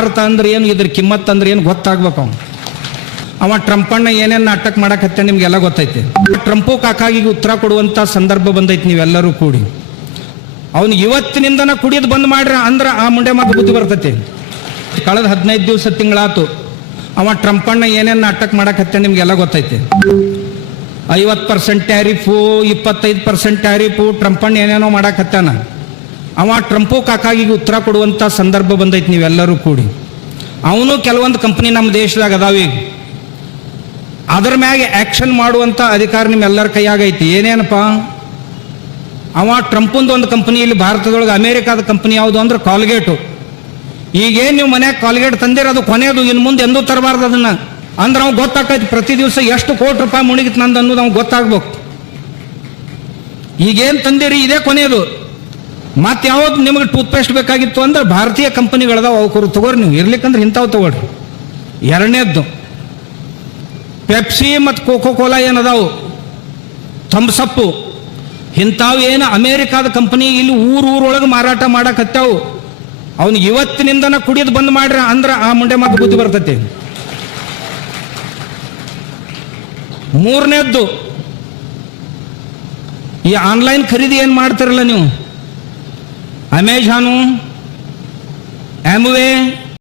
ಭಾರತ ಅಂದ್ರೆ ಏನು, ಇದ್ರ ಕಿಮ್ಮತ್ ಅಂದ್ರೆ ಏನು ಗೊತ್ತಾಗ್ಬೇಕು. ಅವ ಟ್ರಂಪಣ್ಣ ಏನೇನು ನಾಟಕ ಮಾಡಕತ್ತೆ ನಿಮ್ಗೆಲ್ಲ ಗೊತ್ತೈತಿ. ಟ್ರಂಪು ಕಾಕಾಗಿಗೆ ಉತ್ತರ ಕೊಡುವಂಥ ಸಂದರ್ಭ ಬಂದೈತಿ. ನೀವೆಲ್ಲರೂ ಕೂಡಿ ಅವನು ಇವತ್ತಿನಿಂದನ ಕುಡಿಯೋದು ಬಂದ್ ಮಾಡ್ರಿ ಅಂದ್ರೆ ಆ ಮುಂಡೆ ಮಾತು ಬುದ್ಧಿ ಬರ್ತೈತಿ. ಕಳೆದ 15 ದಿವಸ ತಿಂಗಳಾತು ಅವ ಟ್ರಂಪಣ್ಣ ಏನೇನು ನಾಟಕ ಮಾಡಕತ್ತೆ ನಿಮ್ಗೆಲ್ಲ ಗೊತ್ತೈತಿ. 50% ಟ್ಯಾರಿಫು, 25% ಟ್ಯಾರಿಫು, ಟ್ರಂಪಣ್ಣ ಏನೇನೋ ಮಾಡಕತ್ತಾನ. ಅವ ಟ್ರಂಪು ಕಾಕಾಗಿಗೆ ಉತ್ತರ ಕೊಡುವಂಥ ಸಂದರ್ಭ ಬಂದೈತಿ. ನೀವೆಲ್ಲರೂ ಕೂಡಿ ಅವನು ಕೆಲವೊಂದು ಕಂಪ್ನಿ ನಮ್ಮ ದೇಶದಾಗ ಅದಾವೀಗ, ಅದ್ರ ಮ್ಯಾಗೆ ಆ್ಯಕ್ಷನ್ ಮಾಡುವಂಥ ಅಧಿಕಾರ ನಿಮ್ಮೆಲ್ಲರ ಕೈಯಾಗೈತಿ. ಏನೇನಪ್ಪ, ಅವ ಟ್ರಂಪಂದು ಒಂದು ಕಂಪನಿ ಇಲ್ಲಿ ಭಾರತದೊಳಗೆ, ಅಮೇರಿಕಾದ ಕಂಪನಿ ಯಾವುದು ಅಂದ್ರೆ ಕಾಲ್ಗೇಟು. ಈಗೇನು ನೀವು ಮನ್ಯಾಗ ಕಾಲ್ಗೇಟ್ ತಂದಿರೋದು ಕೊನೆಯದು, ಇನ್ನು ಮುಂದೆ ಎಂದೂ ತರಬಾರ್ದು ಅದನ್ನು ಅಂದ್ರೆ ಅವ್ನು ಗೊತ್ತಾಕೈತಿ ಪ್ರತಿ ದಿವಸ ಎಷ್ಟು ಕೋಟಿ ರೂಪಾಯಿ ಮುಣಿಗಿತ್ತು ನಂದು ಅನ್ನೋದು ಅವ್ನು ಗೊತ್ತಾಗ್ಬೇಕು. ಈಗೇನು ತಂದಿರಿ ಇದೇ ಕೊನೆಯದು. ಮತ್ತೆ ಯಾವ್ದು ನಿಮಗೆ ಟೂತ್ಪೇಸ್ಟ್ ಬೇಕಾಗಿತ್ತು ಅಂದ್ರೆ ಭಾರತೀಯ ಕಂಪನಿಗಳದಾವ, ಅವಕರು ತಗೋರಿ, ನೀವು ಇರ್ಲಿಕ್ಕಂದ್ರೆ ಇಂಥವು ತಗೊಳ್ರಿ. ಎರಡನೇದ್ದು ಪೆಪ್ಸಿ ಮತ್ತು ಕೋಕೋ ಕೋಲಾ ಏನದಾವು, ಥಮ್ಸಪ್ಪು, ಇಂಥವು ಏನು ಅಮೇರಿಕಾದ ಕಂಪನಿ ಇಲ್ಲಿ ಊರೊಳಗೆ ಮಾರಾಟ ಮಾಡಕತ್ತಾವು. ಅವನು ಇವತ್ತಿನಿಂದನ ಕುಡಿಯೋದು ಬಂದ್ ಮಾಡ್ರಿ ಅಂದ್ರೆ ಆ ಮುಂಡೆ ಮಾತು ಬುದ್ಧಿ ಬರ್ತೈತಿ. ಮೂರನೇದ್ದು ಈ ಆನ್ಲೈನ್ ಖರೀದಿ ಏನು ಮಾಡ್ತಿರಲ್ಲ ನೀವು, ಅಮೆಜಾನು, ಆಮ್ವೇ,